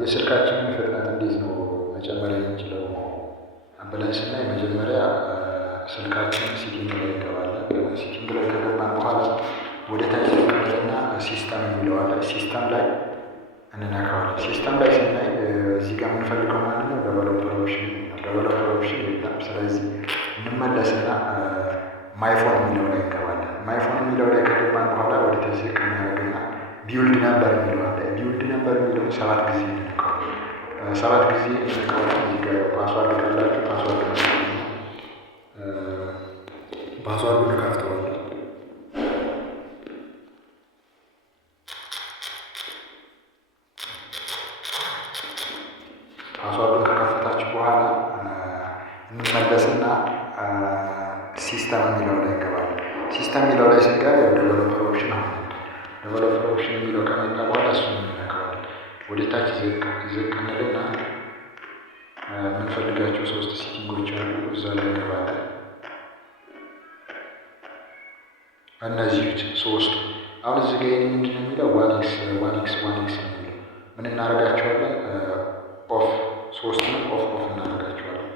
የስልካችንን ፍጥነት እንዴት ነው መጨመር የምንችለው ብለን ስናይ መጀመሪያ ስልካችን ሲቲንግ ላይ እንገባለን። ሲቲንግ ላይ ከገባን በኋላ ወደ ታች እንቀጥልና ሲስተም የሚለው አለ። ሲስተም ላይ እንነካዋለን። ሲስተም ላይ ስናይ እዚህ ጋር የምንፈልገው ማለት ነው ዴቨሎፐር ኦፕሽን የለም። ስለዚህ እንመለስና ማይፎን የሚለው ላይ እንገባለን። ማይፎን የሚለው ላይ ከገባን በኋላ ወደ ታች ዝቅ እናደርግና ቢውልድ ነምበር የሚለው አለ። ቢውልድ ነምበር የሚለውን 7 ጊዜ እንነካዋለን። 7 ጊዜ እንነካዋለን። እዚህ ጋር ፓስዋርድ ካላችሁ ፓስዋርዱን ከፍተዋለሁ። ፓስዋርዱን ከከፈታችሁ በኋላ እንመለስና ሲስተም የሚለው ላይ እንገባለን። ሲስተም የሚለው ላይ ስንገባ ዴቨሎፐር ኦፕሽን አለ። ዴቨሎፐር ኦፕሽን የሚለው ከመጣ በኋላ እሱን እንነካዋለን። ወደ ታች ዝቅ እንልና የምንፈልጋቸው 3 ሴቲንጎች አሉ። እዛ ላይ እንገባለን። እነዚህ ሶስቱ አሁን እዚህ ጋር ምንድን ነው የሚለው ዋኒክስ ነው የሚለው ምን እናደርጋቸዋለን? ኦፍ 3ቱንም ኦፍ እናደርጋቸዋለን።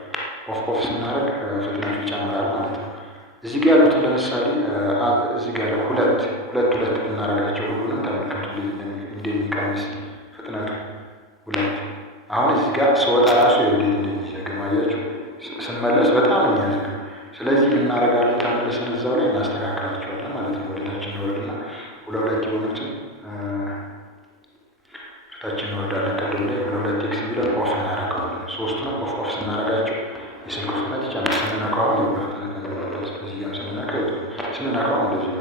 ኦፍ ስናደርግ ፍጥነቱ ይጨምራል ማለት ነው። እዚህ ጋር ያሉትን ለምሳሌ እዚህ ጋር ሁለት እናደርጋቸው። ሁሉንም ተመልከቱ እንደሚቀንስ ፍጥነቱ 2። አሁን እዚህ ጋር ስወጣ ራሱ እንዴት እንደሚዘግም አያችሁ። ስንመለስ በጣም የሚያዘግም። ስለዚህ እናደርጋለን ተመልሰን እዛው ላይ እናስተካክላቸዋለን ማለት ነው። ወደታችን እንወርድና ሁለት የሆኑትን ታችን እንወርዳለን። ቀደም ላይ 2x የሚለው ኦፍ እናደርገዋለን። 3ቱንም ኦፍ ስናደርጋቸው የስልኩ ፍጥነት ይጨምራል። ስንነካው እዚህ ጋር ስንነካው እንደዚህ